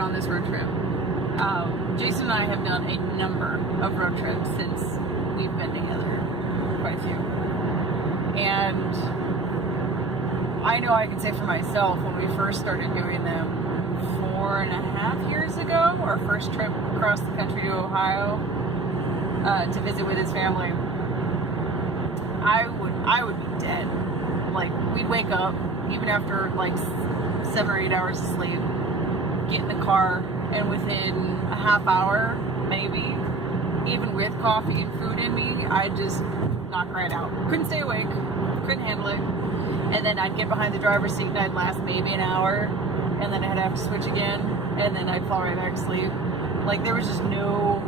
been on this road trip. Jason and I have done a number of road trips since we've been together, quite a few. And I know I can say for myself, when we first started doing them 4.5 years ago, our first trip across the country to Ohio to visit with his family, I would be dead. Like, we'd wake up, even after like 7 or 8 hours of sleep, get in the car, and within a half hour, maybe, even with coffee and food in me, I'd just knock right out. Couldn't stay awake, couldn't handle it. And then I'd get behind the driver's seat and I'd last maybe an hour, and then I'd have to switch again, and then I'd fall right back to sleep. Like, there was just no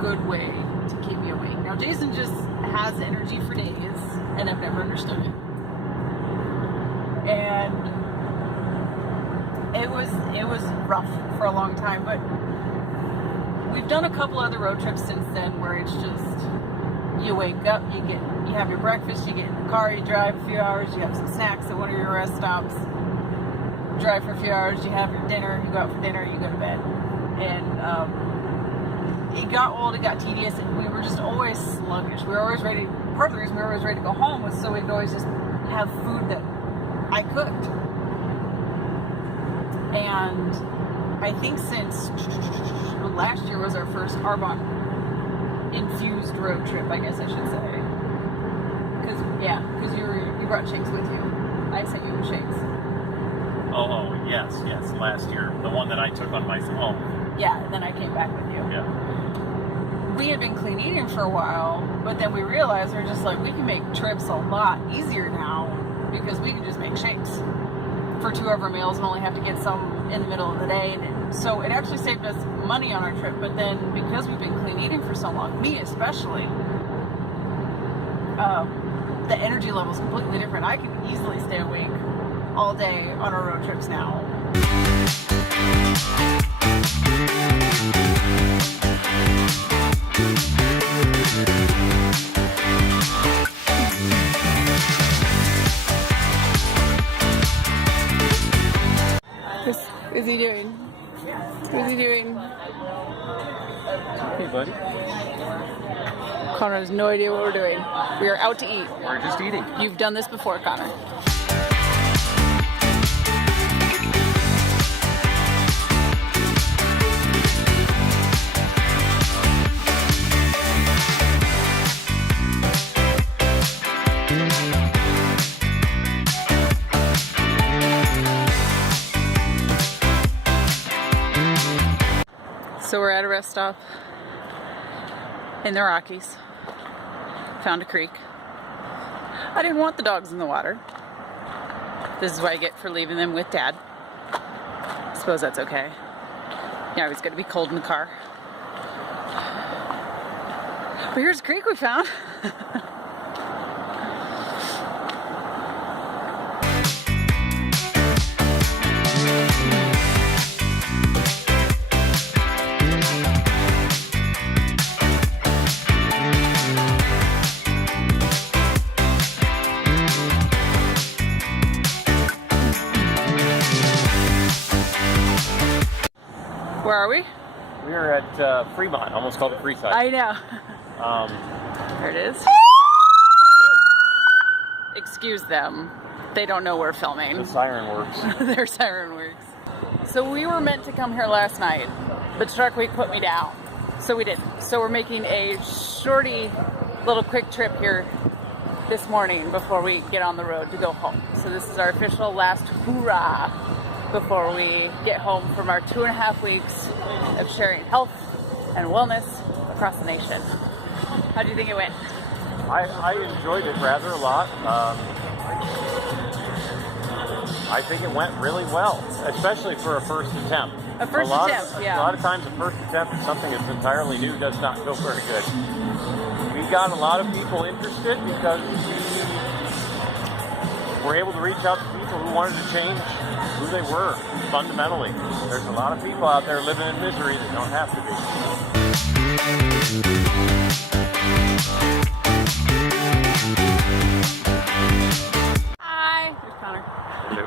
good way to keep me awake. Now, Jason just has energy for days, and I've never understood it. And it was rough for a long time, but we've done a couple other road trips since then where it's just, you wake up, you have your breakfast, you get in the car, you drive a few hours, you have some snacks at one of your rest stops, drive for a few hours, you have your dinner, you go out for dinner, you go to bed. And it got old, it got tedious, and we were just always sluggish. We were always ready, part of the reason we were always ready to go home was so we'd always just have food that I cooked. And I think since last year was our first Arbonne infused road trip, I guess I should say. Because you brought shakes with you. I sent you shakes. Oh, yes, last year. The one that I took on my own. Yeah, and then I came back with you. Yeah. We had been clean eating for a while, but then we realized we're just like, we can make trips a lot easier now because we can just make shakes for 2 of our meals and only have to get some in the middle of the day. And so it actually saved us money on our trip, but then because we've been clean eating for so long, me especially, the energy level is completely different. I can easily stay awake all day on our road trips now. What's he doing? What's he doing? Hey, buddy. Connor has no idea what we're doing. We are out to eat. We're just eating. You've done this before, Connor. So we're at a rest stop in the Rockies. Found a creek. I didn't want the dogs in the water. This is what I get for leaving them with Dad. I suppose that's okay. Yeah, it was going to be cold in the car. But here's a creek we found. Where are we? We're at Fremont, almost called the Freeside. I know. There it is. Excuse them. They don't know we're filming. The siren works. Their siren works. So we were meant to come here last night, but Shark Week put me down. So we didn't. So we're making a shorty little quick trip here this morning before we get on the road to go home. So this is our official last hoorah before we get home from our 2.5 weeks of sharing health and wellness across the nation. How do you think it went? I enjoyed it rather a lot. I think it went really well, especially for a first attempt. A first attempt, yeah. A lot of times a first attempt at something that's entirely new does not go very good. We got a lot of people interested because we were able to reach out to people who wanted to change who they were fundamentally. There's a lot of people out there living in misery that don't have to be. Hi, there's Connor. Hello.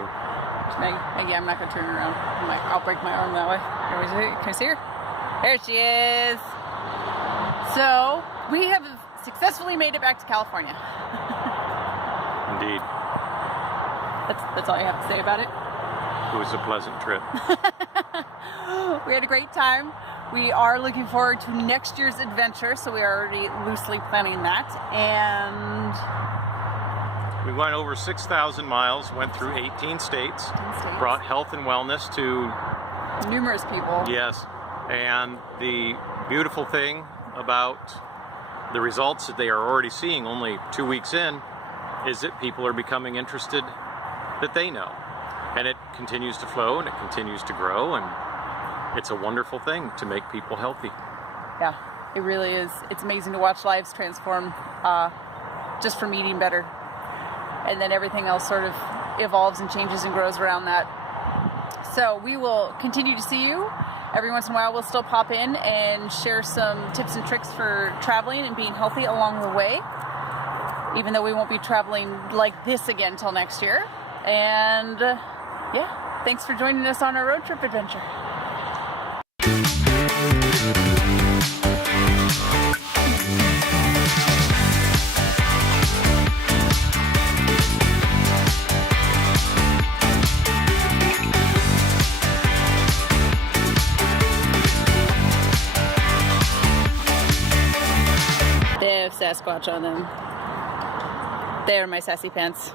Maggie. Maggie, I'm not gonna turn around. I'll break my arm that way. Can you see her? There she is. So we have successfully made it back to California. Indeed. That's all I have to say about it. It was a pleasant trip. We had a great time. We are looking forward to next year's adventure, so we are already loosely planning that. And we went over 6,000 miles, went through 18 states, brought health and wellness to numerous people. Yes, and the beautiful thing about the results that they are already seeing only 2 weeks in is that people are becoming interested that they know. And it continues to flow and it continues to grow, and it's a wonderful thing to make people healthy. Yeah, it really is. It's amazing to watch lives transform just from eating better. And then everything else sort of evolves and changes and grows around that. So we will continue to see you. Every once in a while we'll still pop in and share some tips and tricks for traveling and being healthy along the way. Even though we won't be traveling like this again till next year. And yeah, thanks for joining us on our road trip adventure. They have Sasquatch on them. They are my sassy pants.